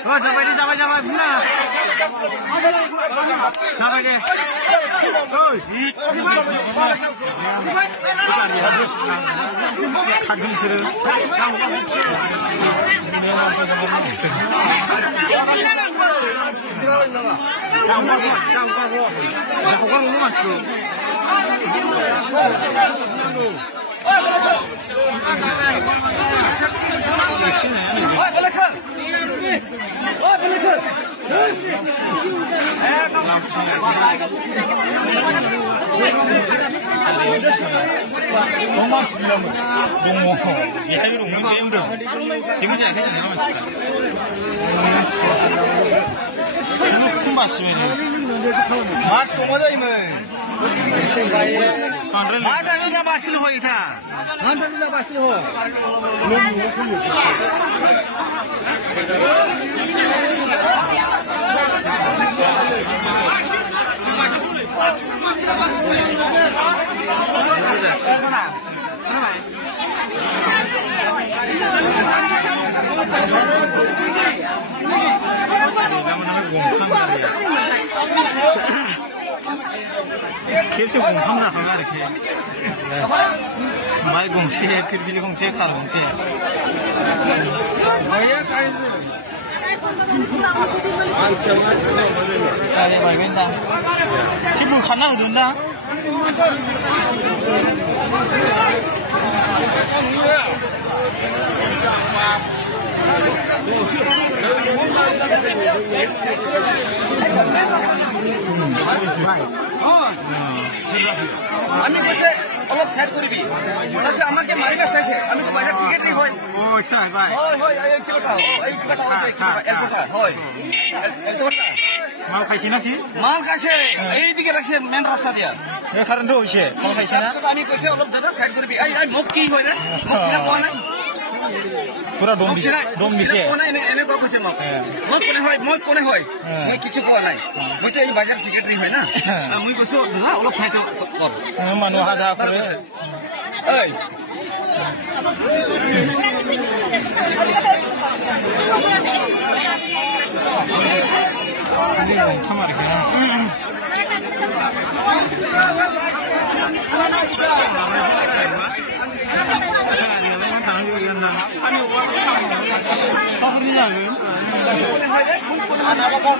Oh, sampai bunga. Sampai deh. Oi. Kadung suruh. खेबसे गंथाम जाखाङो आरोखि माइ गंसे फिरफिलि गंसे कार गंसे गारि बायगोन दा एसे बोखारना होदों दा আমি কৈছে অলপ সাইড কৰিবি তাৰপিছত আমাকে মাৰিবা চাইছে আমি তো বাজাৰ সেক্ৰেটাৰী হয় এই কিবাটা হয় মাল খাইছে নাকি মাল খাইছে এইদিকে ৰাখছে মেইন ৰাস্তা দিয়া এই কাৰণটো হৈছে মাল খাইছে না আমি কৈছে অলপ দাদা সাইড কৰিবি এই মোক কি হয় না মোক চিনা পোৱা নাই পুরা দম দিছে এনে কৈছে মোক মই কোনে হয় মই কিছু কোৱা নাই মই তো এই বাজাৰ সেক্ৰেটাৰী হয় না মই কৈছো দাদা অলপ সাইড কৰ মানুহ হাজা কৰে এই খামাৰ Ada apa?